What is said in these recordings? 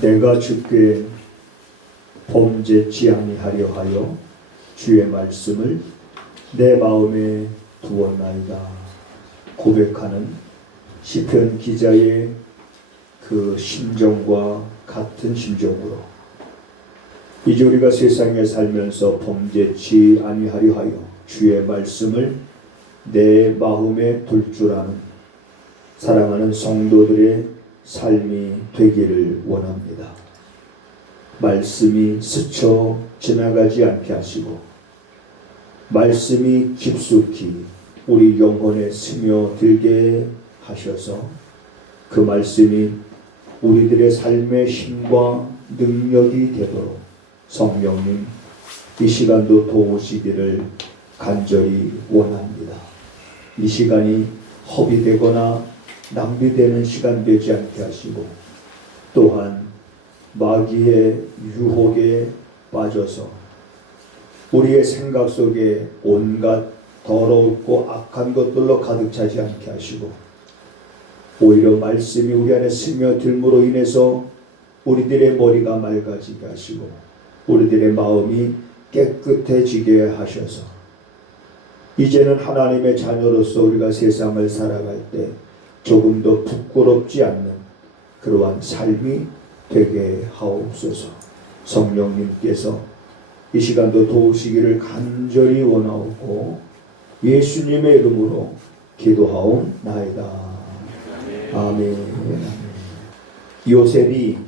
내가 주께 범죄치 아니하려 하여 주의 말씀을 내 마음에 두었나이다 고백하는 시편 기자의 그 심정과 같은 심정으로 이제 우리가 세상에 살면서 범죄치 아니하려 하여 주의 말씀을 내 마음에 둘 줄 아는 사랑하는 성도들의 삶이 되기를 원합니다. 말씀이 스쳐 지나가지 않게 하시고 말씀이 깊숙이 우리 영혼에 스며들게 하셔서 그 말씀이 우리들의 삶의 힘과 능력이 되도록 성령님 이 시간도 도우시기를 간절히 원합니다. 이 시간이 허비되거나 낭비되는 시간 되지 않게 하시고 또한 마귀의 유혹에 빠져서 우리의 생각 속에 온갖 더럽고 악한 것들로 가득 차지 않게 하시고 오히려 말씀이 우리 안에 스며들므로 인해서 우리들의 머리가 맑아지게 하시고 우리들의 마음이 깨끗해지게 하셔서 이제는 하나님의 자녀로서 우리가 세상을 살아갈 때 조금 더 부끄럽지 않는 그러한 삶이 되게 하옵소서. 성령님께서 이 시간도 도우시기를 간절히 원하옵고 예수님의 이름으로 기도하옵나이다. 아멘. 요셉이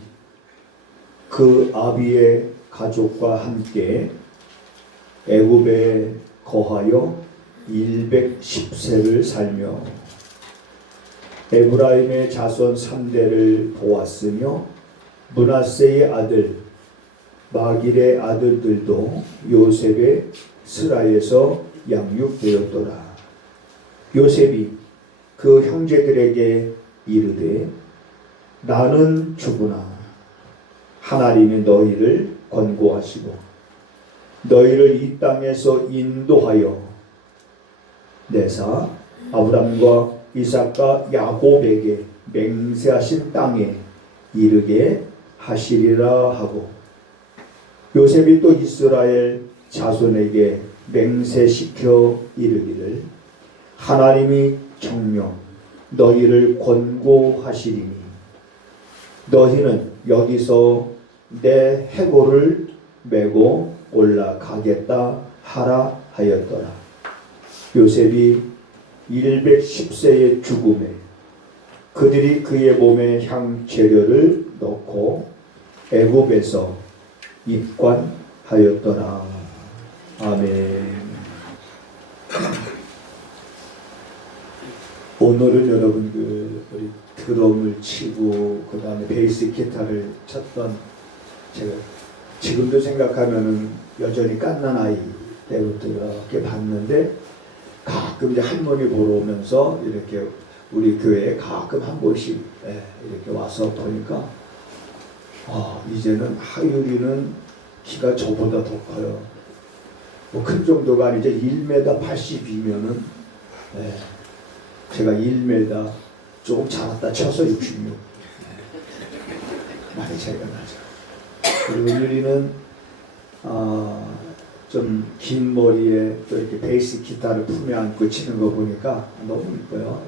그 아비의 가족과 함께 애굽에 거하여 110세를 살며 에브라임의 자손 3대를 보았으며 므낫세의 아들 마길의 아들들도 요셉의 스라에서 양육되었더라. 요셉이 그 형제들에게 이르되 나는 죽으나 하나님이 너희를 권고하시고 너희를 이 땅에서 인도하여 내사 아브람과 이삭과 야곱에게 맹세하신 땅에 이르게 하시리라 하고 요셉이 또 이스라엘 자손에게 맹세시켜 이르기를 하나님이 정녕 너희를 권고하시리니 너희는 여기서 내 해골을 메고 올라가겠다 하라 하였더라. 요셉이 110세의 죽음에 그들이 그의 몸에 향재료를 넣고 애굽에서 입관하였더라. 아멘. 오늘은 여러분 우리 드럼을 치고 그 다음에 베이스 기타를 쳤던 제가 지금도 생각하면은 여전히 갓난 아이 때부터 이렇게 봤는데 가끔 이제 할머니 보러 오면서 이렇게 우리 교회에 가끔 한 번씩 이렇게 와서 보니까 이제는 하율이는 키가 저보다 더 커요. 뭐 큰 정도가 아니죠. 1m 80이면은 제가 1m 조금 작았다 쳐서 66. 많이 차이가 나죠. 그리고 유리는 좀 긴 머리에 또 이렇게 베이스 기타를 품에 안고 치는 거 보니까 너무 이뻐요.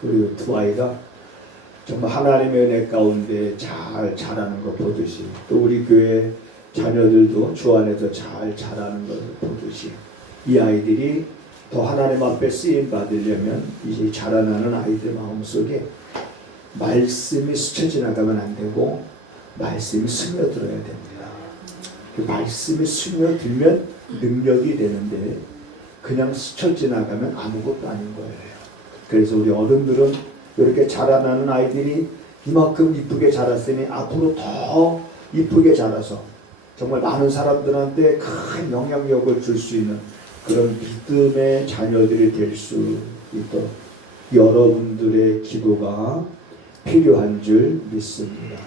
그리고 두 아이가 정말 하나님의 은혜 가운데 잘 자라는 거 보듯이 또 우리 교회 자녀들도 주 안에서 잘 자라는 것을 보듯이 이 아이들이 더 하나님 앞에 쓰임 받으려면 이제 자라나는 아이들 마음속에 말씀이 스쳐 지나가면 안 되고 말씀이 스며들어야 됩니다. 그 말씀이 스며들면 능력이 되는데 그냥 스쳐 지나가면 아무것도 아닌 거예요. 그래서 우리 어른들은 이렇게 자라나는 아이들이 이만큼 이쁘게 자랐으니 앞으로 더 이쁘게 자라서 정말 많은 사람들한테 큰 영향력을 줄 수 있는 그런 믿음의 자녀들이 될 수 있도록 여러분들의 기도가 필요한 줄 믿습니다.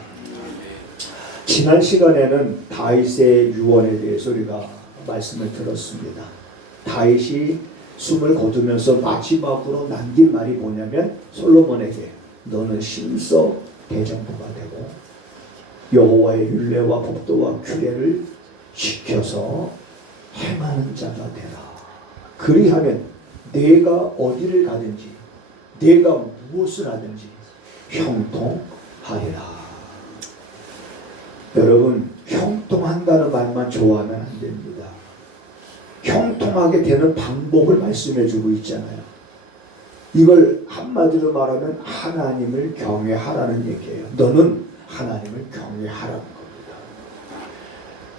지난 시간에는 다윗의 유언에 대해서 우리가 말씀을 들었습니다. 다윗이 숨을 거두면서 마지막으로 남긴 말이 뭐냐면 솔로몬에게 너는 심서 대장부가 되고 여호와의 율례와 법도와 규례를 지켜서 행하는 자가 되라. 그리하면 내가 어디를 가든지 내가 무엇을 하든지 형통하리라. 여러분, 형통한다는 말만 좋아하면 안 됩니다. 형통하게 되는 방법을 말씀해 주고 있잖아요. 이걸 한마디로 말하면 하나님을 경외하라는 얘기예요. 너는 하나님을 경외하라는 겁니다.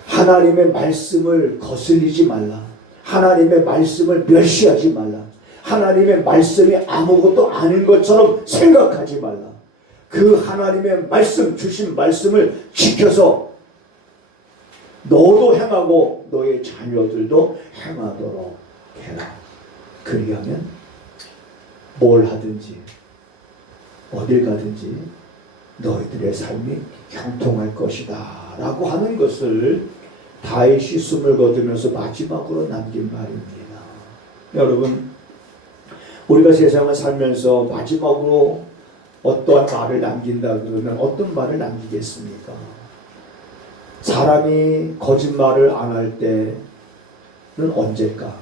하나님의 말씀을 거슬리지 말라. 하나님의 말씀을 멸시하지 말라. 하나님의 말씀이 아무것도 아닌 것처럼 생각하지 말라. 그 하나님의 말씀, 주신 말씀을 지켜서 너도 행하고 너의 자녀들도 행하도록 해라. 그리하면 뭘 하든지 어딜 가든지 너희들의 삶이 형통할 것이다 라고 하는 것을 다윗이 숨을 거두면서 마지막으로 남긴 말입니다. 여러분, 우리가 세상을 살면서 마지막으로 어떠한 말을 남긴다 그러면 어떤 말을 남기겠습니까? 사람이 거짓말을 안 할 때는 언제일까?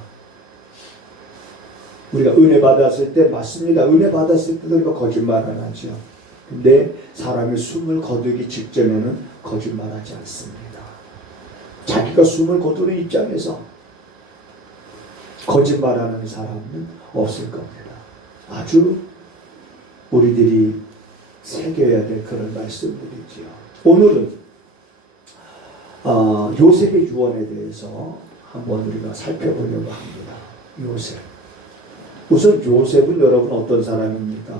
우리가 은혜 받았을 때 맞습니다. 은혜 받았을 때도 우리가 거짓말 안 하죠. 근데 사람이 숨을 거두기 직전에는 거짓말하지 않습니다. 자기가 숨을 거두는 입장에서 거짓말하는 사람은 없을 겁니다. 아주 우리들이 새겨야 될 그런 말씀들이지요. 오늘은 요셉의 유언에 대해서 한번 우리가 살펴보려고 합니다. 요셉. 우선 요셉은 여러분 어떤 사람입니까?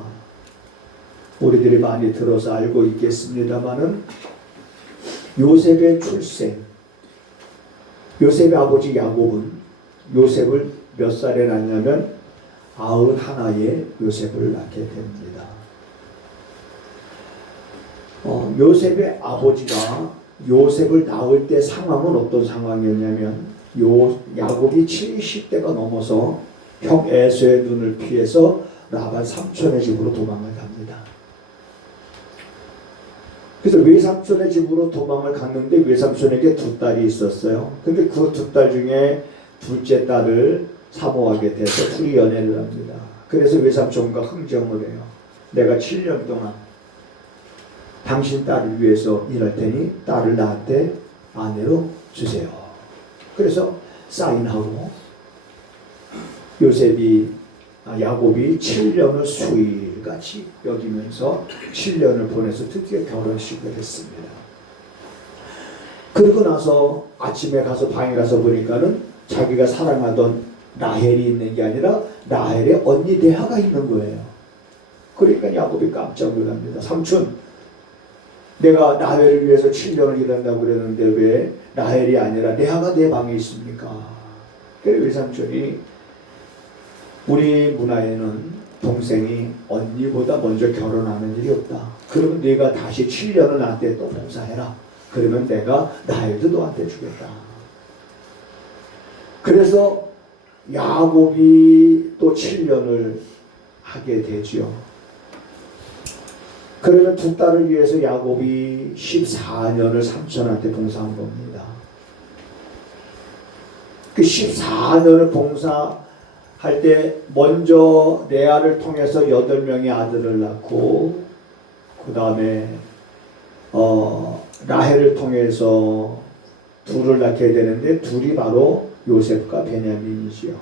우리들이 많이 들어서 알고 있겠습니다마는 요셉의 출생, 요셉의 아버지 야곱은 요셉을 몇 살에 낳냐면 91에 요셉을 낳게 됩니다. 요셉의 아버지가 요셉을 낳을 때 상황은 어떤 상황이었냐면 야곱이 70대가 넘어서 형 에서의 눈을 피해서 라반 삼촌의 집으로 도망을 갑니다. 그래서 외삼촌의 집으로 도망을 갔는데 외삼촌에게 두 딸이 있었어요. 근데 그 두 딸 중에 둘째 딸을 사모하게 돼서 둘이 연애를 합니다. 그래서 외삼촌과 흥정을 해요. 내가 7년 동안 당신 딸을 위해서 일할 테니 딸을 나한테 아내로 주세요. 그래서 사인하고 야곱이 7년을 수일같이 여기면서 7년을 보내서 드디어 결혼식을 했습니다. 그리고 나서 아침에 가서 방에 가서 보니까는 자기가 사랑하던 라헬이 있는 게 아니라 라헬의 언니 레아가 있는 거예요. 그러니까 야곱이 깜짝 놀랍니다. 삼촌, 내가 라헬을 위해서 7년을 일한다고 그랬는데 왜 라헬이 아니라 레아가 내 방에 있습니까? 그래서 외삼촌이 우리 문화에는 동생이 언니보다 먼저 결혼하는 일이 없다. 그러면 네가 다시 7년을 나한테 또 봉사해라. 그러면 내가 라헬도 너한테 주겠다. 그래서 야곱이 또 7년을 하게 되죠. 그러면 두 딸을 위해서 야곱이 14년을 삼촌한테 봉사한 겁니다. 그 14년을 봉사할 때 먼저 레아를 통해서 8명의 아들을 낳고 그 다음에 라헬을 통해서 둘을 낳게 되는데 둘이 바로 요셉과 베냐민이지요.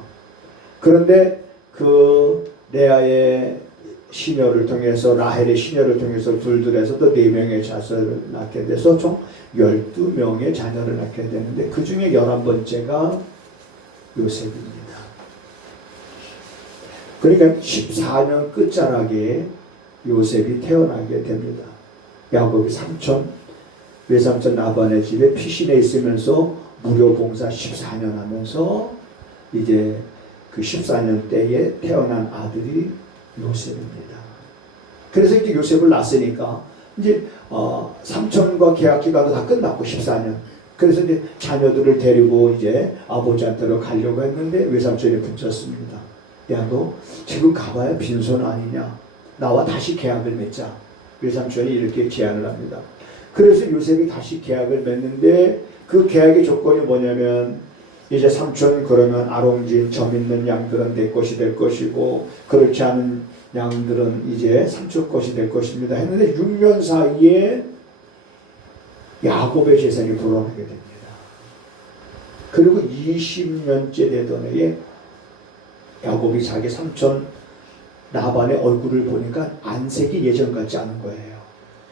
그런데 그 레아의 시녀를 통해서 라헬의 시녀를 통해서 둘에서 또 4명의 자손을 낳게 돼서 총 12명의 자녀를 낳게 되는데 그 중에 11번째가 요셉입니다. 그러니까 14년 끝자락에 요셉이 태어나게 됩니다. 야곱이 외삼촌 라반의 집에 피신해 있으면서 무료 봉사 14년 하면서 이제 그 14년 때에 태어난 아들이 요셉입니다. 그래서 이제 요셉을 낳았으니까 이제 삼촌과 계약 기간도 다 끝났고 14년. 그래서 이제 자녀들을 데리고 이제 아버지한테로 가려고 했는데 외삼촌이 붙였습니다. 야, 너 지금 가봐야 빈손 아니냐? 나와 다시 계약을 맺자. 외삼촌이 이렇게 제안을 합니다. 그래서 요셉이 다시 계약을 맺는데 그 계약의 조건이 뭐냐면 이제 삼촌 그러면 아롱진 점 있는 양들은 내 것이 될 것이고 그렇지 않은 양들은 이제 삼촌 것이 될 것입니다 했는데 6년 사이에 야곱의 재산이 불어나게 됩니다. 그리고 20년째 되던 해에 야곱이 자기 삼촌 라반의 얼굴을 보니까 안색이 예전 같지 않은 거예요.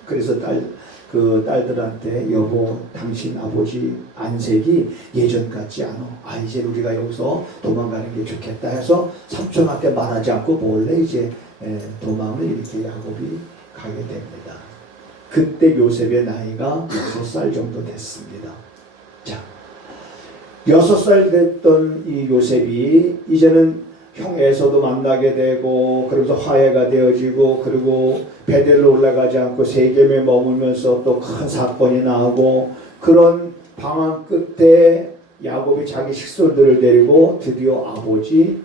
그래서 딸들한테 여보 당신 아버지 안색이 예전 같지 않아. 이제 우리가 여기서 도망가는 게 좋겠다 해서 삼촌한테 말하지 않고 몰래 이제 도망을 이렇게 야곱이 가게 됩니다. 그때 요셉의 나이가 6살 정도 됐습니다. 자, 6살 됐던 이 요셉이 이제는 형 에서도 만나게 되고 그러면서 화해가 되어지고 그리고 베델로 올라가지 않고 세겜에 머물면서 또 큰 사건이 나오고 그런 방황 끝에 야곱이 자기 식솔들을 데리고 드디어 아버지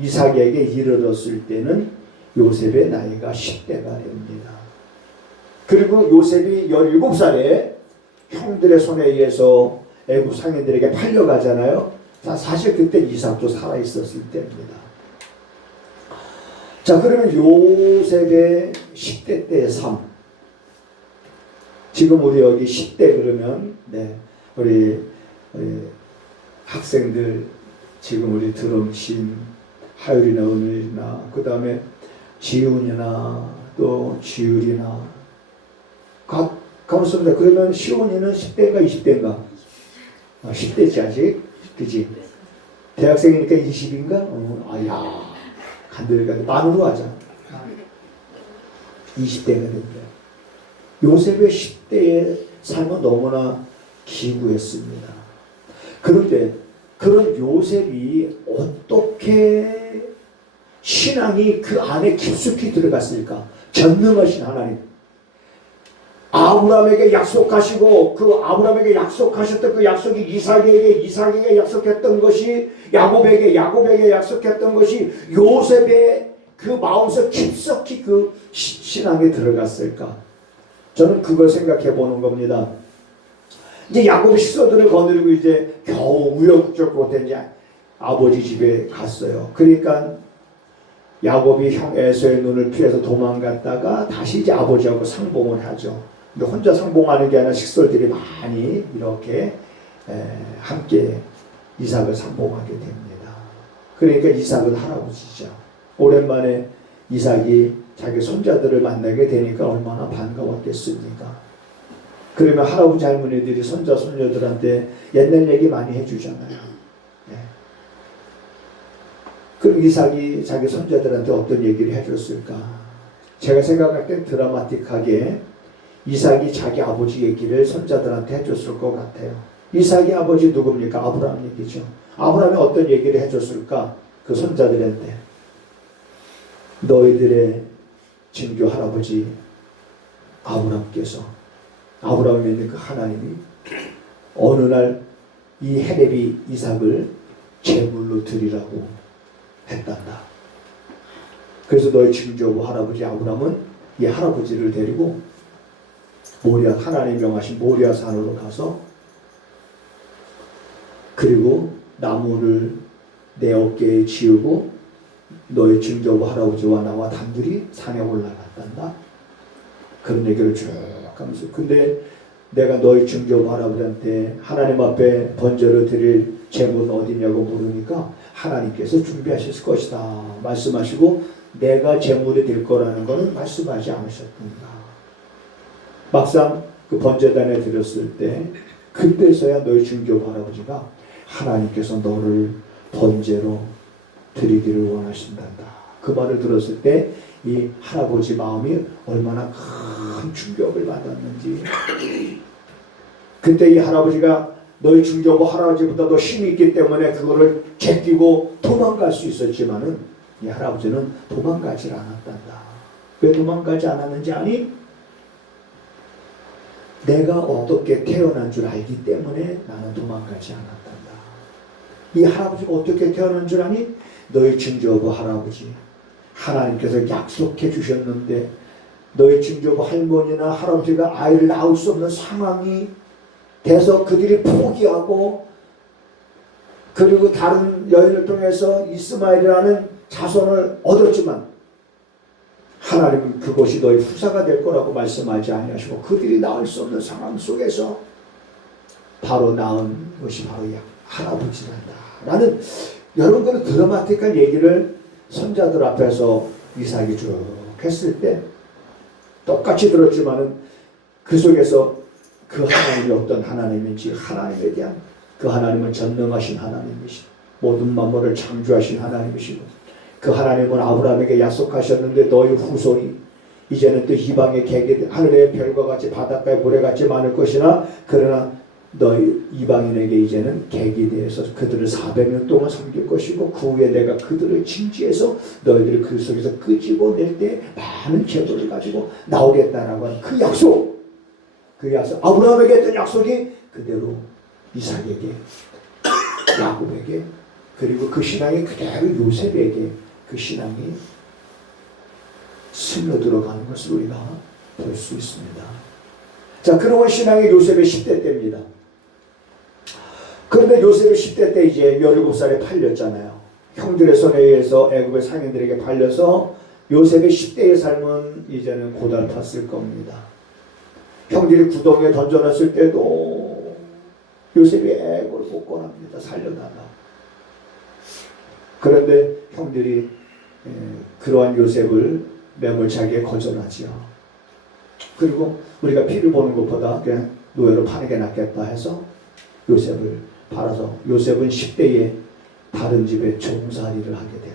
이삭에게 이르렀을 때는 요셉의 나이가 10대가 됩니다. 그리고 요셉이 17살에 형들의 손에 의해서 애굽 상인들에게 팔려가잖아요. 사실 그때 이삭도 살아있었을 때입니다. 자, 그러면 요셉의 10대 때의 삶. 지금 우리 여기 10대 그러면 우리 학생들 지금 우리 드럼신 하율이나 은율이나 그 다음에 지훈이나 또 지율이나 가만있습니다. 그러면 시온이는 10대인가 20대인가? 10대지 아직? 그지? 대학생이니까 20인가? 간들간들 만으로 하자. 20대가 됩니다. 요셉의 10대의 삶은 너무나 기구했습니다. 그런데 그런 요셉이 어떻게 신앙이 그 안에 깊숙이 들어갔을까? 전능하신 하나님. 아브라함에게 약속하시고 그 아브라함에게 약속하셨던 그 약속이 이삭에게 약속했던 것이 야곱에게 약속했던 것이 요셉의 그 마음속 깊숙이 그 신앙에 들어갔을까? 저는 그걸 생각해 보는 겁니다. 이제 야곱이 식소들을 거느리고 이제 겨우 우여곡절로 이제 아버지 집에 갔어요. 그러니까 야곱이 형 에서의 눈을 피해서 도망갔다가 다시 이제 아버지하고 상봉을 하죠. 근데 혼자 상봉하는 게 아니라 식솔들이 많이 이렇게 함께 이삭을 상봉하게 됩니다. 그러니까 이삭은 할아버지죠. 오랜만에 이삭이 자기 손자들을 만나게 되니까 얼마나 반가웠겠습니까? 그러면 할아버지 할머니들이 손자 손녀들한테 옛날 얘기 많이 해주잖아요. 그럼 이삭이 자기 손자들한테 어떤 얘기를 해줬을까? 제가 생각할 땐 드라마틱하게 이삭이 자기 아버지 얘기를 손자들한테 해줬을 것 같아요. 이삭이 아버지 누굽니까? 아브라함 얘기죠. 아브라함이 어떤 얘기를 해줬을까? 그 손자들한테. 너희들의 증조 할아버지 아브라함께서 아브라함에 있는 그 하나님이 어느 날 이 헤레비 이삭을 제물로 드리라고 했단다. 그래서 너희 증조부 할아버지 아브라함은 이 할아버지를 데리고 모리아 하나님 명하신 모리아 산으로 가서 그리고 나무를 내 어깨에 지우고 너의 증조부 할아버지와 나와 단둘이 산에 올라갔단다. 그런 얘기를 쭉 하면서 근데 내가 너희 증조부 할아버지한테 하나님 앞에 번제를 드릴 제물은 어디냐고 물으니까 하나님께서 준비하실 것이다 말씀하시고 내가 제물이 될 거라는 것은 말씀하지 않으셨던가. 막상 그 번제단에 드렸을 때 그때서야 너희 증조부 할아버지가 하나님께서 너를 번제로 드리기를 원하신단다. 그 말을 들었을 때 이 할아버지 마음이 얼마나 큰 충격을 받았는지. 그때 이 할아버지가 너희 증조부 할아버지보다 더 힘이 있기 때문에 그거를 제끼고 도망갈 수 있었지만은 이 할아버지는 도망가지 않았단다. 왜 도망가지 않았는지 아니? 내가 어떻게 태어난 줄 알기 때문에 나는 도망가지 않았단다. 이 할아버지가 어떻게 태어난 줄 아니? 너희 증조부 할아버지 하나님께서 약속해 주셨는데 너희 증조부 할머니나 할아버지가 아이를 낳을 수 없는 상황이 돼서 그들이 포기하고 그리고 다른 여인을 통해서 이스마엘이라는 자손을 얻었지만 하나님은 그것이 너희 후사가 될 거라고 말씀하지 아니하시고 그들이 낳을 수 없는 상황 속에서 바로 낳은 것이 바로 할아버지란다 라는 여러분 그런 드라마틱한 얘기를 선자들 앞에서 이삭이 쭉 했을 때 똑같이 들었지만은 그 속에서 그 하나님이 어떤 하나님인지 하나님에 대한 그 하나님은 전능하신 하나님이시고 모든 만물을 창조하신 하나님이시고 그 하나님은 아브라함에게 약속하셨는데 너희 후손이 이제는 또 이방의 객이 하늘의 별과 같이 바닷가의 모래 같이 많을 것이나 그러나 너희 이방인에게 이제는 객이 되어서 그들을 400년 동안 섬길 것이고 그 후에 내가 그들을 징지해서 너희들을 그 속에서 끄집어낼 때 많은 재물을 가지고 나오겠다라고 하는 그 약속 아브라함에게 했던 약속이 그대로 이삭에게 야곱에게 그리고 그 신앙이 그대로 요셉에게 그 신앙이 스며들어가는 것을 우리가 볼 수 있습니다. 자, 그러한 신앙이 요셉의 10대 때입니다. 그런데 요셉의 10대 때 이제 17살에 팔렸잖아요. 형들의 손에 의해서 애굽의 상인들에게 팔려서 요셉의 10대의 삶은 이제는 고달팠을 겁니다. 형들이 구덩이에 던져놨을 때도 요셉이 애고를 복권합니다. 살려달라. 그런데 형들이 그러한 요셉을 매몰차게 거절하지요. 그리고 우리가 피를 보는 것보다 그냥 노예로 파는 게 낫겠다 해서 요셉을 팔아서 요셉은 10대에 다른 집에 종살이를 하게 됩니다.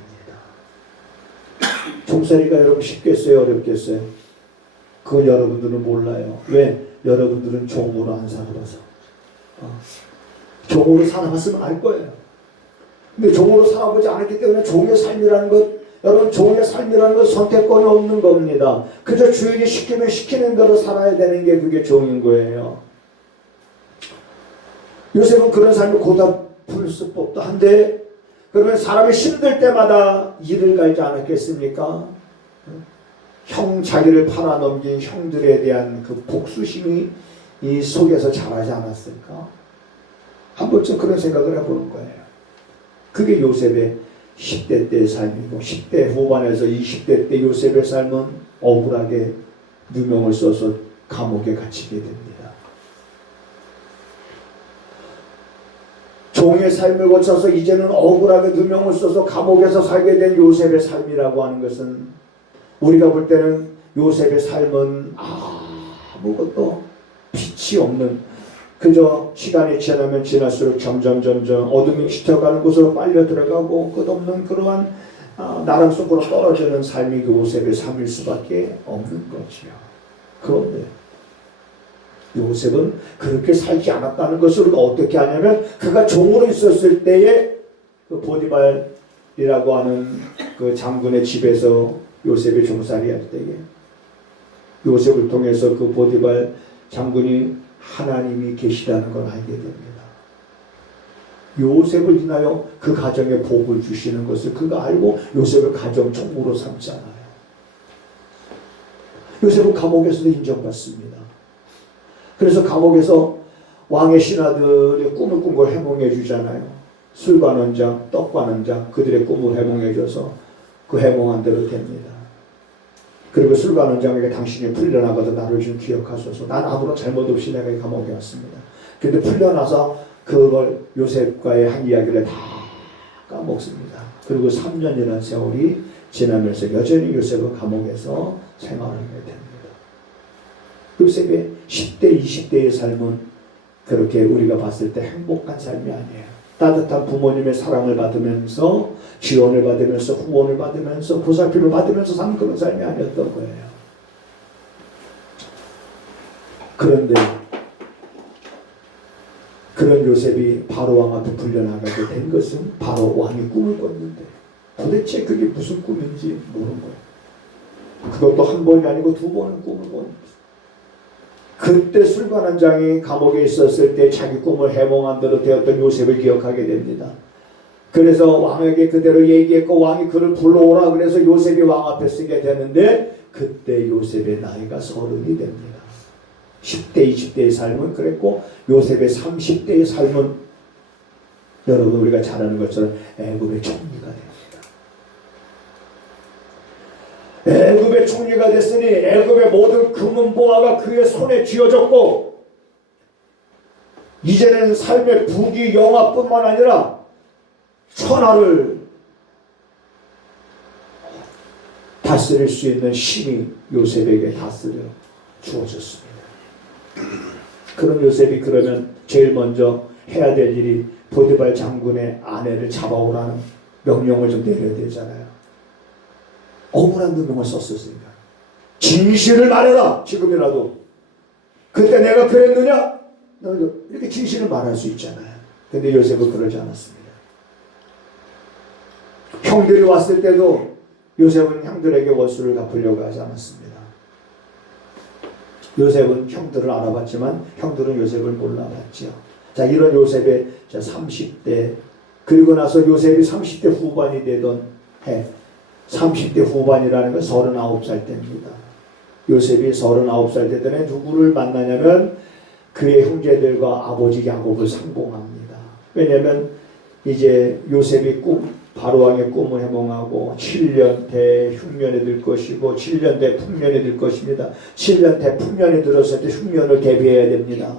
종살이가 여러분 쉽겠어요? 어렵겠어요? 그건 여러분들은 몰라요. 왜? 여러분들은 종으로 안 살아봐서. 종으로 살아봤으면 알 거예요. 근데 종으로 살아보지 않았기 때문에 종의 삶이라는 것, 여러분 종의 삶이라는 건 선택권이 없는 겁니다. 그저 주인이 시키면 시키는 대로 살아야 되는 게 그게 종인 거예요. 요셉은 그런 삶을 고달플 수법도 한데 그러면 사람이 힘들 때마다 일을 갈지 않았겠습니까? 자기를 팔아넘긴 형들에 대한 그 복수심이 이 속에서 자라지 않았을까? 한 번쯤 그런 생각을 해보는 거예요. 그게 요셉의 10대 때의 삶이고 10대 후반에서 20대 때 요셉의 삶은 억울하게 누명을 써서 감옥에 갇히게 됩니다. 종의 삶을 거쳐서 이제는 억울하게 누명을 써서 감옥에서 살게 된 요셉의 삶이라고 하는 것은 우리가 볼 때는 요셉의 삶은 아무것도 빛이 없는 그저 시간이 지나면 지날수록 점점 어둠이 짙어가는 곳으로 빨려 들어가고 끝없는 그러한 나랑 속으로 떨어지는 삶이 요셉의 삶일 수밖에 없는 거지요. 그런데 요셉은 그렇게 살지 않았다는 것을 우리가 어떻게 하냐면 그가 종으로 있었을 때에 그 보디발이라고 하는 그 장군의 집에서 요셉이 종살이 할 때에 요셉을 통해서 그 보디발 장군이 하나님이 계시다는 걸 알게 됩니다. 요셉을 인하여 그 가정에 복을 주시는 것을 그가 알고 요셉을 가정 총무로 삼잖아요. 요셉은 감옥에서도 인정받습니다. 그래서 감옥에서 왕의 신하들의 꿈을 꾼 걸 해몽해 주잖아요. 술과 원장, 떡과 원장 그들의 꿈을 해몽해 줘서 그 해몽한 대로 됩니다. 그리고 술과 원장에게 당신이 풀려나가도 나를 좀 기억하소서. 난 아무런 잘못 없이 내가 감옥에 왔습니다. 그런데 풀려나서 그걸 요셉과의 한 이야기를 다 까먹습니다. 그리고 3년이라는 세월이 지나면서 여전히 요셉은 감옥에서 생활하게 됩니다. 요셉의 10대, 20대의 삶은 그렇게 우리가 봤을 때 행복한 삶이 아니에요. 따뜻한 부모님의 사랑을 받으면서 지원을 받으면서 후원을 받으면서 보살핌을 받으면서 사는 그런 삶이 아니었던 거예요. 그런데 그런 요셉이 바로 왕 앞에 불려나가게 된 것은 바로 왕이 꿈을 꿨는데 도대체 그게 무슨 꿈인지 모르는 거예요. 그것도 한 번이 아니고 두 번은 꿈을 꿨는 거예요. 그때 술관원장이 감옥에 있었을 때 자기 꿈을 해몽한 대로 되었던 요셉을 기억하게 됩니다. 그래서 왕에게 그대로 얘기했고 왕이 그를 불러오라 그래서 요셉이 왕 앞에 서게 되는데 그때 요셉의 나이가 30이 됩니다. 10대 20대의 삶은 그랬고 요셉의 30대의 삶은 여러분 우리가 잘 아는 것처럼 애굽의 총리가 됩니다. 애굽의 총리가 됐으니 애굽의 모든 금은보화가 그의 손에 쥐어졌고 이제는 삶의 부귀 영화뿐만 아니라 천하를 다스릴 수 있는 힘이 요셉에게 다스려 주어졌습니다. 그런 요셉이 그러면 제일 먼저 해야 될 일이 보디발 장군의 아내를 잡아오라는 명령을 좀 내려야 되잖아요. 억울한 명령을 썼었으니까 진실을 말해라. 지금이라도 그때 내가 그랬느냐? 이렇게 진실을 말할 수 있잖아요. 근데 요셉은 그러지 않았습니다. 형들이 왔을 때도 요셉은 형들에게 원수를 갚으려고 하지 않았습니다. 요셉은 형들을 알아봤지만 형들은 요셉을 몰라봤죠. 자, 이런 요셉의 30대 그리고 나서 요셉이 30대 후반이 되던 해 30대 후반이라는 건 39살 때입니다. 요셉이 39살 되던 해 누구를 만나냐면 그의 형제들과 아버지 야곱을 상봉합니다. 왜냐하면 이제 요셉이 바로왕의 꿈을 해몽하고 7년 대흉년이 들 것이고 7년 대풍년이 들 것입니다. 7년 대풍년이 들었을 때 흉년을 대비해야 됩니다.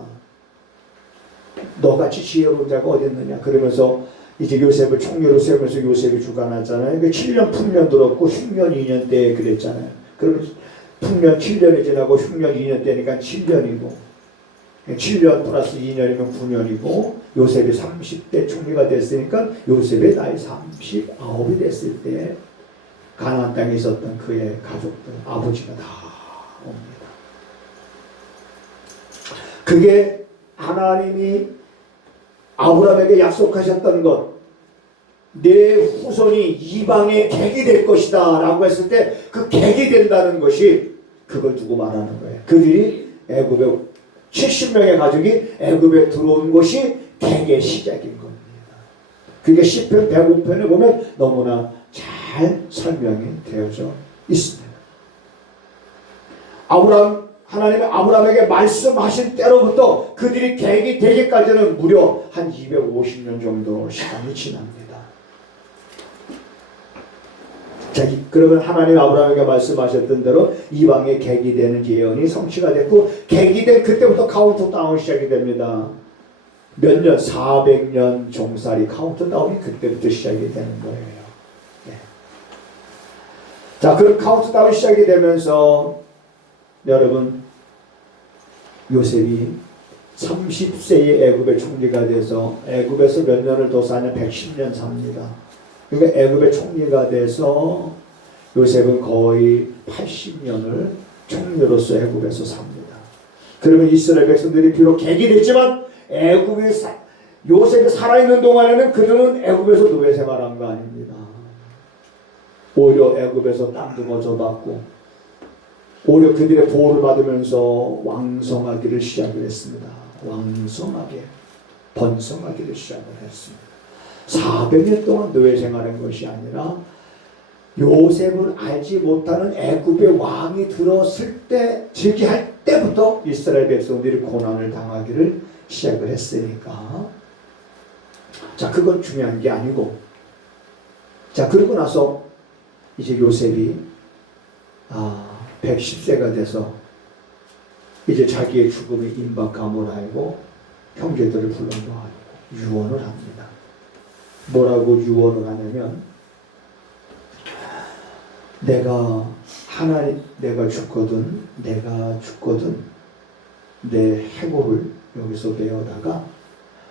너같이 지혜로운 자가 어디 있느냐 그러면서 이제 요셉을 총리로 세우면서 요셉이 주관하잖아요. 7년 풍년 들었고 흉년 2년 때 그랬잖아요. 그러면 풍년 7년이 지나고 흉년 2년 때니까 7년이고 7년 플러스 2년이면 9년이고 요셉이 30대 총리가 됐으니까 요셉의 나이 39이 됐을 때 가나안 땅에 있었던 그의 가족들 아버지가 다 옵니다. 그게 하나님이 아브라함에게 약속하셨던 것 내 후손이 이방의 객이 될 것이다 라고 했을 때 그 객이 된다는 것이 그걸 두고 말하는 거예요. 그들이 애굽에 70명의 가족이 애굽에 들어온 것이 객의 시작인 겁니다. 그게 시편 105편에 보면 너무나 잘 설명이 되어져 있습니다. 하나님이 아브라함에게 말씀하신 때로부터 그들이 객이 되기까지는 무려 한 250년 정도 시간이 지납니다. 자, 그러면 하나님 아브라함에게 말씀하셨던 대로 이방의 객이 되는 예언이 성취가 됐고 객이 된 그때부터 카운트다운이 시작이 됩니다. 몇 년? 400년 종살이 카운트다운이 그때부터 시작이 되는 거예요. 네. 자, 그럼 카운트다운이 시작이 되면서 여러분 요셉이 30세의 애굽의 총리가 돼서 애굽에서 몇 년을 더 사냐? 110년 삽니다. 그러니까 애굽의 총리가 돼서 요셉은 거의 80년을 총리로서 애굽에서 삽니다. 그러면 이스라엘 백성들이 비록 객이 됐지만 요셉이 살아있는 동안에는 그들은 애굽에서 노예 생활한 거 아닙니다. 오히려 애굽에서 땅도 거저받고 오히려 그들의 보호를 받으면서 왕성하기를 시작을 했습니다. 왕성하게 번성하기를 시작을 했습니다. 400년 동안 노예 생활한 것이 아니라 요셉을 알지 못하는 애굽의 왕이 들었을 때 즉위할 때부터 이스라엘 백성들이 고난을 당하기를 시작을 했으니까 자 그건 중요한 게 아니고 자 그러고 나서 이제 요셉이 110세가 돼서 이제 자기의 죽음이 임박함을 알고 형제들을 불러놓고 유언을 합니다. 뭐라고 유언을 하냐면 내가 죽거든 내 해골을 여기서 베어다가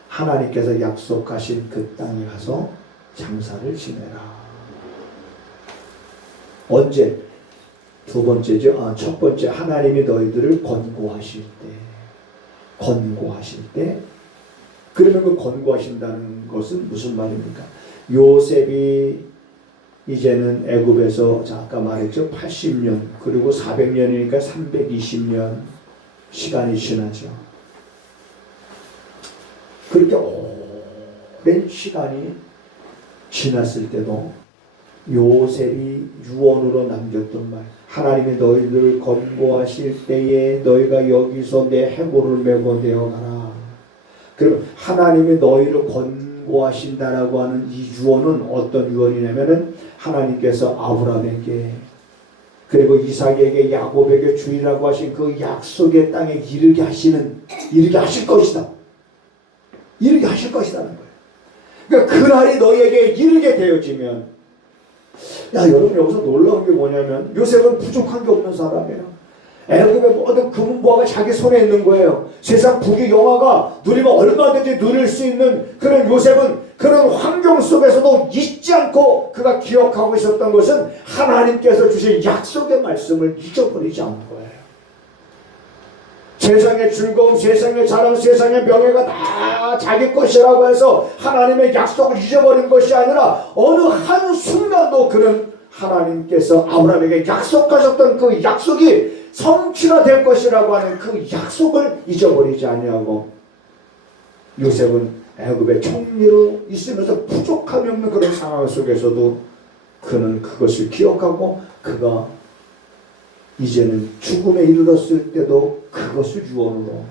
하나님께서 약속하신 그 땅에 가서 장사를 지내라. 언제? 두 번째죠. 첫 번째 하나님이 너희들을 권고하실 때 그러면 그 권고하신다는 것은 무슨 말입니까? 요셉이 이제는 애굽에서 아까 말했죠. 80년 그리고 400년이니까 320년 시간이 지나죠. 그렇게 오랜 시간이 지났을 때도 요셉이 유언으로 남겼던 말, 하나님이 너희를 권고하실 때에 너희가 여기서 내 해골을 메고 내어가라. 그럼 하나님이 너희를 권고하신다라고 하는 이 유언은 어떤 유언이냐면은 하나님께서 아브라함에게 그리고 이삭에게 야곱에게 주리라고 하신 그 약속의 땅에 이르게 하실 것이다. 이르게 하실 것이라는 거예요. 그러니까 그날이 너희에게 이르게 되어지면, 여러분 여기서 놀라운 게 뭐냐면 요셉은 부족한 게 없는 사람이에요. 애굽의 모든 금은보화가 자기 손에 있는 거예요. 세상 부귀 영화가 누리면 얼마든지 누릴 수 있는 그런 요셉은 그런 환경 속에서도 잊지 않고 그가 기억하고 있었던 것은 하나님께서 주신 약속의 말씀을 잊어버리지 않은 거예요. 세상의 즐거움, 세상의 자랑, 세상의 명예가 다 자기 것이라고 해서 하나님의 약속을 잊어버린 것이 아니라 어느 한순간도 그는 하나님께서 아브라함에게 약속하셨던 그 약속이 성취가 될 것이라고 하는 그 약속을 잊어버리지 아니하고, 요셉은 애굽의 총리로 있으면서 부족함이 없는 그런 상황 속에서도 그는 그것을 기억하고, 그가 이제는 죽음에 이르렀을 때도 그것을 유언으로,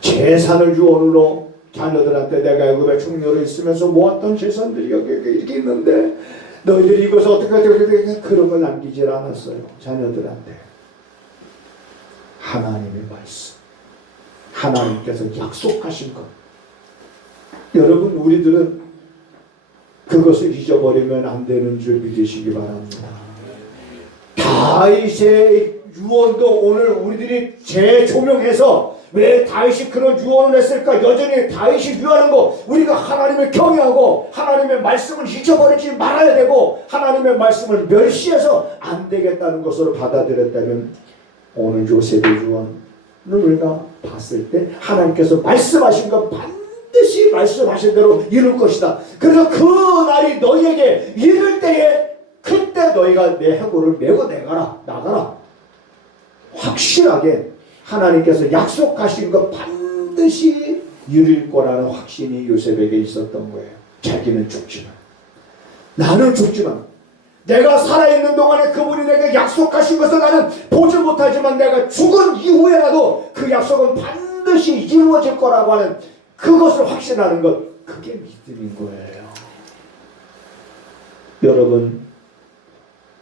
재산을 유언으로, 자녀들한테 내가 애굽의 총리로 있으면서 모았던 재산들이 여기 이렇게 있는데 너희들이 이것을 어떻게 그런 걸 남기질 않았어요. 자녀들한테. 하나님의 말씀, 하나님께서 약속하신 것, 여러분 우리들은 그것을 잊어버리면 안 되는 줄 믿으시기 바랍니다. 다윗의 유언도 오늘 우리들이 재조명해서 왜 다윗이 그런 유언을 했을까? 여전히 다윗이 유언한 거, 우리가 하나님을 경외하고 하나님의 말씀을 잊어버리지 말아야 되고 하나님의 말씀을 멸시해서 안 되겠다는 것으로 받아들였다면, 오늘 요셉의 유언을 우리가 봤을 때 하나님께서 말씀하신 건 반드시 말씀하신 대로 이룰 것이다. 그래서 그 날이 너희에게 이를 때에 그때 너희가 내 해골을 메고 나가라. 확실하게 하나님께서 약속하신 것 반드시 이룰 거라는 확신이 요셉에게 있었던 거예요. 자기는 죽지만, 나는 죽지만, 내가 살아있는 동안에 그분이 내게 약속하신 것을 나는 보지 못하지만 내가 죽은 이후에라도 그 약속은 반드시 이루어질 거라고 하는 그것을 확신하는 것, 그게 믿음인 거예요. 여러분,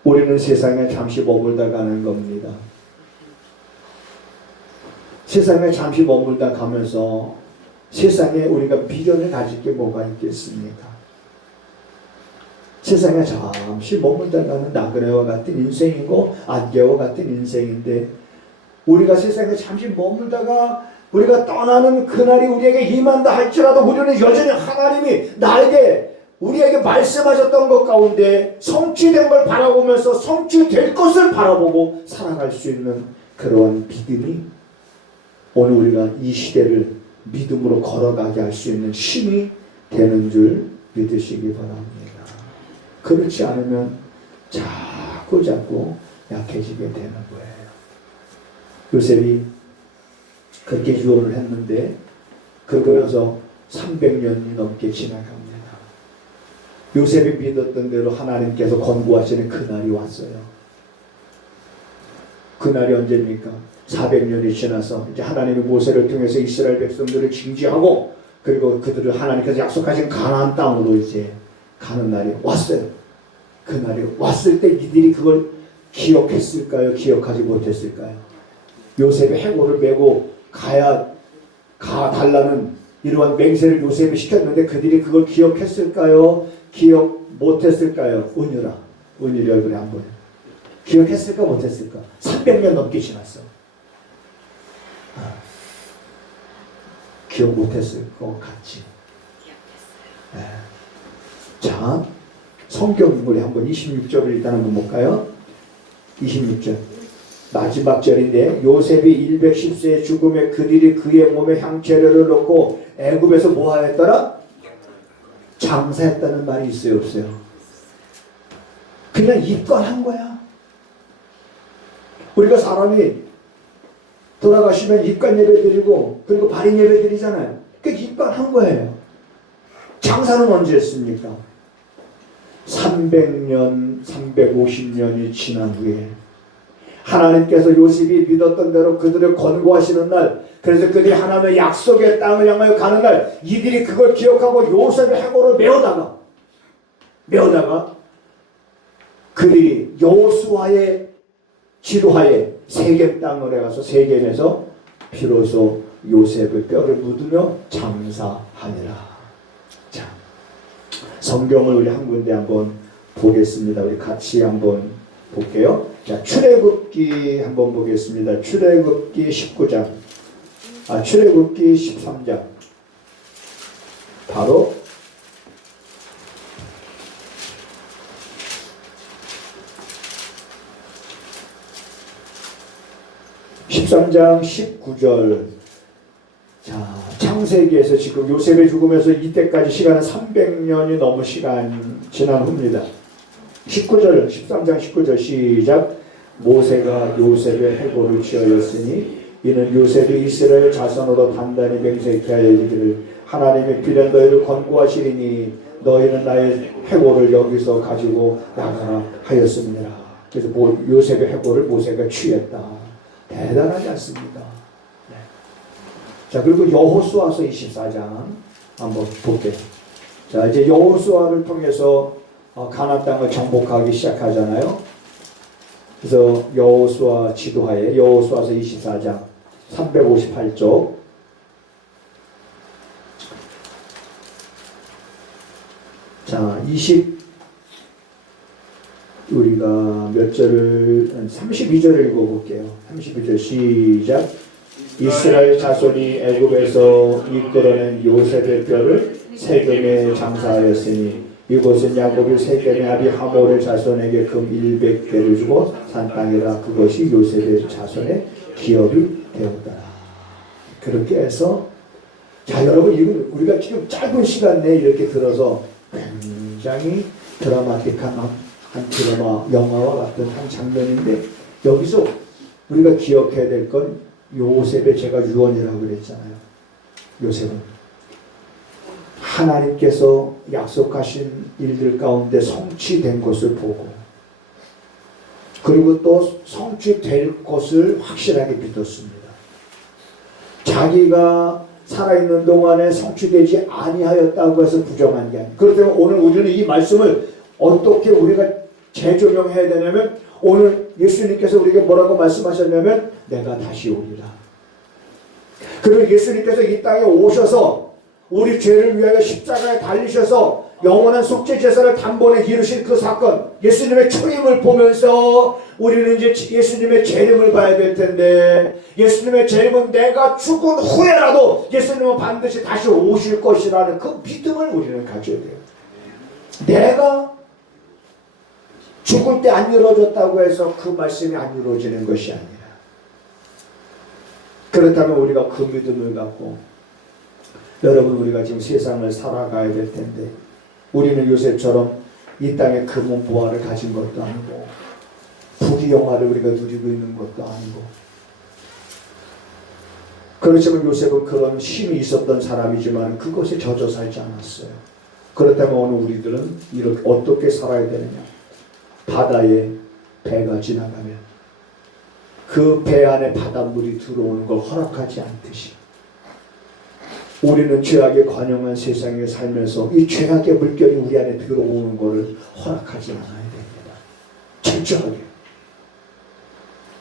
우리는 세상에 잠시 머물다 가는 겁니다. 세상에 잠시 머물다 가면서 세상에 우리가 미련을 가질 게 뭐가 있겠습니까? 세상에 잠시 머물다 가는 나그네와 같은 인생이고 안개와 같은 인생인데, 우리가 세상에 잠시 머물다가 우리가 떠나는 그날이 우리에게 임한다 할지라도 우리는 여전히 하나님이 우리에게 말씀하셨던 것 가운데 성취된 걸 바라보면서 성취될 것을 바라보고 살아갈 수 있는 그러한 믿음이 오늘 우리가 이 시대를 믿음으로 걸어가게 할 수 있는 힘이 되는 줄 믿으시기 바랍니다. 그렇지 않으면 자꾸 약해지게 되는 거예요. 요셉이 그렇게 유언을 했는데 그러고 나서 300년이 넘게 지나갑니다. 요셉이 믿었던 대로 하나님께서 권고하시는 그날이 왔어요. 그날이 언제입니까? 400년이 지나서 이제 하나님이 모세를 통해서 이스라엘 백성들을 징계하고 그리고 그들을 하나님께서 약속하신 가나안 땅으로 이제 가는 날이 왔어요. 그 날이 왔을 때 이들이 그걸 기억했을까요? 기억하지 못했을까요? 요셉의 해골을 메고 가달라는 이러한 맹세를 요셉이 시켰는데 그들이 그걸 기억했을까요? 기억 못했을까요? 은율이 얼굴에 안 보여. 기억했을까 못했을까? 300년 넘게 지났어. 기억 못했을 것 같지. 네. 자, 성경 우리 한번 26절을 일단 한번 볼까요? 26절 마지막 절인데, 요셉이 110세의 죽음에 그들이 그의 몸에 향재료를 넣고 애굽에서 뭐 하였더라? 장사했다는 말이 있어요, 없어요? 그냥 입관한 거야. 우리가 사람이 돌아가시면 입관 예배 드리고 그리고 발인 예배 드리잖아요. 그러니까 입관한 거예요. 장사는 언제 했습니까? 300년, 350년이 지난 후에 하나님께서 요셉이 믿었던 대로 그들을 권고하시는 날, 그래서 그들이 하나님의 약속의 땅을 향하여 가는 날, 이들이 그걸 기억하고 요셉의 해골을 메어다가 그들이 여호수아의 지도하에 세겜 땅을 가서 세겜에서 비로소 요셉의 뼈를 묻으며 장사하니라. 자, 성경을 우리 한 군데 한번 보겠습니다. 우리 같이 한번 볼게요. 자, 출애굽기 한번 보겠습니다. 출애굽기 19장. 출애굽기 13장. 바로 13장 19절. 자, 창세기에서 지금 요셉의 죽음에서 이때까지 시간은 300년이 넘은 시간 지난 후입니다. 19절, 13장 19절 시작. 모세가 요셉의 해골을 취하였으니 이는 요셉이 이스라엘 자손으로 단단히 맹세케 하여 이르기를 하나님의 비련 너희를 권고하시리니 너희는 나의 해골을 여기서 가지고 나가라 하였습니다. 그래서 요셉의 해골을 모세가 취했다. 대단하지 않습니까? 네. 자, 그리고 여호수아서 24장 한번 볼게요. 자, 이제 여호수아를 통해서 가나안 땅을 정복하기 시작하잖아요. 그래서 여호수아 지도하에 여호수아서 24장 358쪽. 자, 우리가 몇 절을 32절을 읽어볼게요. 32절 시작. 이스라엘 자손이 애굽에서 이끌어낸 요셉의 뼈를 세겜에 장사하였으니 이곳은 야곱이 세겜의 아비 하몰의 자손에게 금 100배를 주고 산 땅이라. 그것이 요셉의 자손의 기업이 되었더라. 그렇게 해서, 자, 여러분, 이건 우리가 지금 짧은 시간 내에 이렇게 들어서 굉장히 드라마틱한 한 드라마, 영화와 같은 한 장면인데, 여기서 우리가 기억해야 될 건 요셉의, 제가 유언이라고 그랬잖아요. 요셉은 하나님께서 약속하신 일들 가운데 성취된 것을 보고, 그리고 또 성취될 것을 확실하게 믿었습니다. 자기가 살아있는 동안에 성취되지 아니하였다고 해서 부정한 게 아니에요. 그렇다면 오늘 우리는 이 말씀을 어떻게 우리가 재조명해야 되냐면, 오늘 예수님께서 우리에게 뭐라고 말씀하셨냐면 내가 다시 오리라. 그리고 예수님께서 이 땅에 오셔서 우리 죄를 위하여 십자가에 달리셔서 영원한 속죄 제사를 단번에 이루신 그 사건, 예수님의 초림을 보면서 우리는 이제 예수님의 재림을 봐야 될 텐데, 예수님의 재림은 내가 죽은 후에라도 예수님은 반드시 다시 오실 것이라는 그 믿음을 우리는 가져야 돼요. 내가 죽을 때 안 이루어졌다고 해서 그 말씀이 안 이루어지는 것이 아니라, 그렇다면 우리가 그 믿음을 갖고, 여러분, 우리가 지금 세상을 살아가야 될 텐데, 우리는 요셉처럼 이 땅에 금은 보화를 가진 것도 아니고 부귀영화를 우리가 누리고 있는 것도 아니고, 그렇지만 요셉은 그런 힘이 있었던 사람이지만 그것에 젖어 살지 않았어요. 그렇다면 오늘 우리들은 이렇게 어떻게 살아야 되느냐? 바다에 배가 지나가면 그 배 안에 바닷물이 들어오는 걸 허락하지 않듯이, 우리는 죄악에 관영한 세상에 살면서 이 죄악의 물결이 우리 안에 들어오는 것을 허락하지 않아야 됩니다. 철저하게.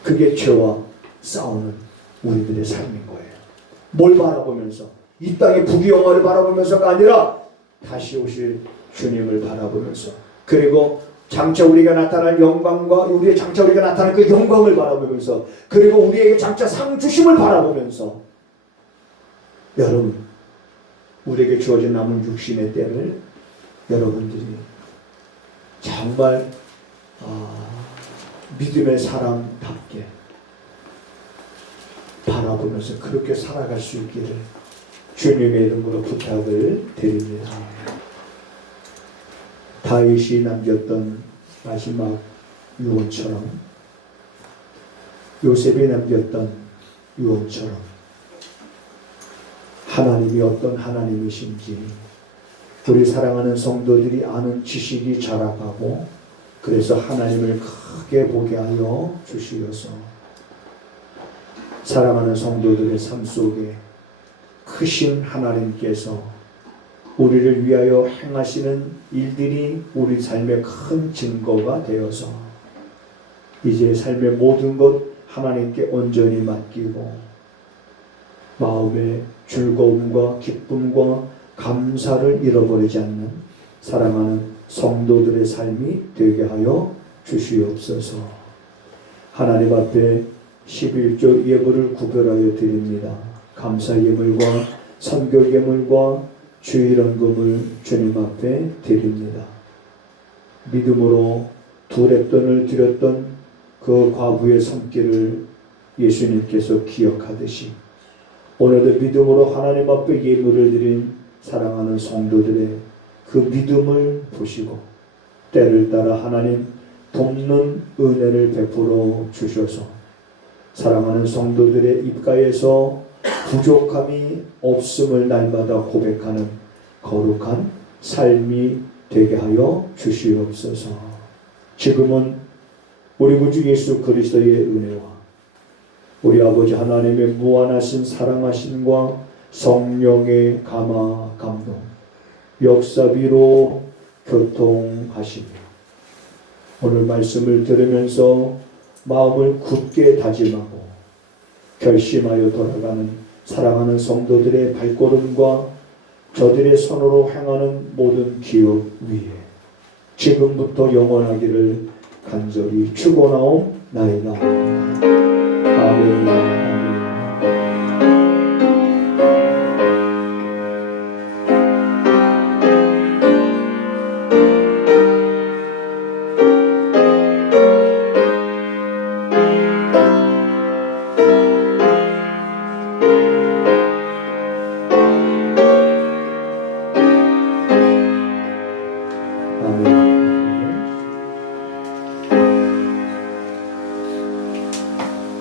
그게 죄와 싸우는 우리들의 삶인 거예요. 뭘 바라보면서? 이 땅의 부귀영화를 바라보면서가 아니라 다시 오실 주님을 바라보면서, 그리고 장차 우리가 나타날 영광과 우리의 장차 우리가 나타날 그 영광을 바라보면서, 그리고 우리에게 장차 상 주심을 바라보면서, 여러분, 우리에게 주어진 남은 육신의 때를 여러분들이 정말 믿음의 사람답게 바라보면서 그렇게 살아갈 수 있기를 주님의 이름으로 부탁을 드립니다. 다윗이 남겼던 마지막 유언처럼, 요셉이 남겼던 유언처럼, 하나님이 어떤 하나님이신지 우리 사랑하는 성도들이 아는 지식이 자라가고 그래서 하나님을 크게 보게 하여 주시어서 사랑하는 성도들의 삶 속에 크신 하나님께서 우리를 위하여 행하시는 일들이 우리 삶의 큰 증거가 되어서 이제 삶의 모든 것 하나님께 온전히 맡기고 마음의 즐거움과 기쁨과 감사를 잃어버리지 않는 사랑하는 성도들의 삶이 되게 하여 주시옵소서. 하나님 앞에 11조 예물을 구별하여 드립니다. 감사 예물과 선교 예물과 주일헌금을 주님 앞에 드립니다. 믿음으로 두렙돈을 드렸던 그 과부의 손길을 예수님께서 기억하듯이 오늘도 믿음으로 하나님 앞에 예물을 드린 사랑하는 성도들의 그 믿음을 보시고 때를 따라 하나님 돕는 은혜를 베풀어 주셔서 사랑하는 성도들의 입가에서 부족함이 없음을 날마다 고백하는 거룩한 삶이 되게 하여 주시옵소서. 지금은 우리 구주 예수 그리스도의 은혜와 우리 아버지 하나님의 무한하신 사랑하심과 성령의 감화 감동 역사비로 교통하시며 오늘 말씀을 들으면서 마음을 굳게 다짐하고 결심하여 돌아가는 사랑하는 성도들의 발걸음과 저들의 손으로 행하는 모든 기업 위에 지금부터 영원하기를 간절히 축원하옵나이다. 아멘.